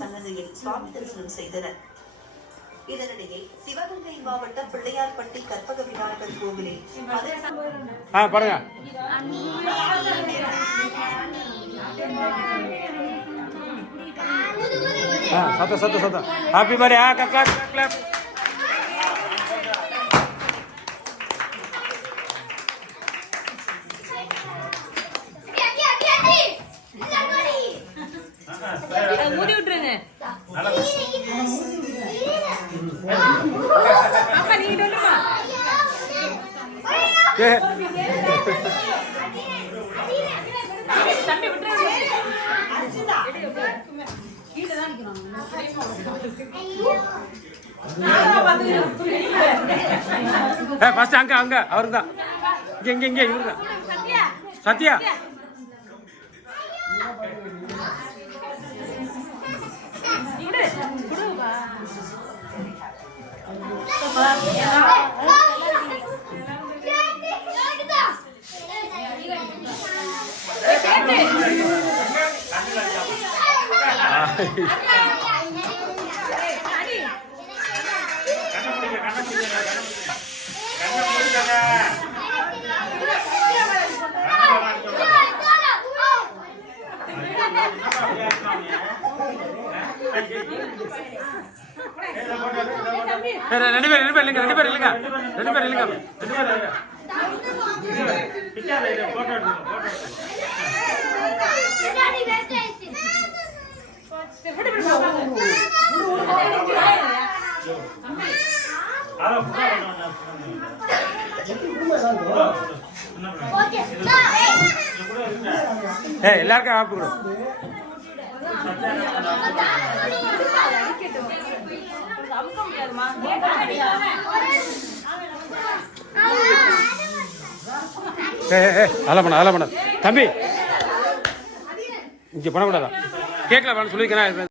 சன்னதியில் சுவாமி தரிசனம் செய்தனர். இதனிடையே சிவகங்கை மாவட்டம் பிள்ளையார்பட்டி கற்பக விநாயகர் கோவிலில் பாருங்க சத்தம் ஹாப்பி பர்த்டே கிளாப் மூடி விட்டுருங்க. அங்க அவருக்கு தான் இங்க இவரு சத்யா ரெண்டு பேர் இல்லைங்க எல்லாருக்கும் ஆப்பு கொடு. அதெல்லாம் பண்ண தம்பி இங்க பண்ணக்கூடாதா கேட்கல சொல்லிக்கிறேன்.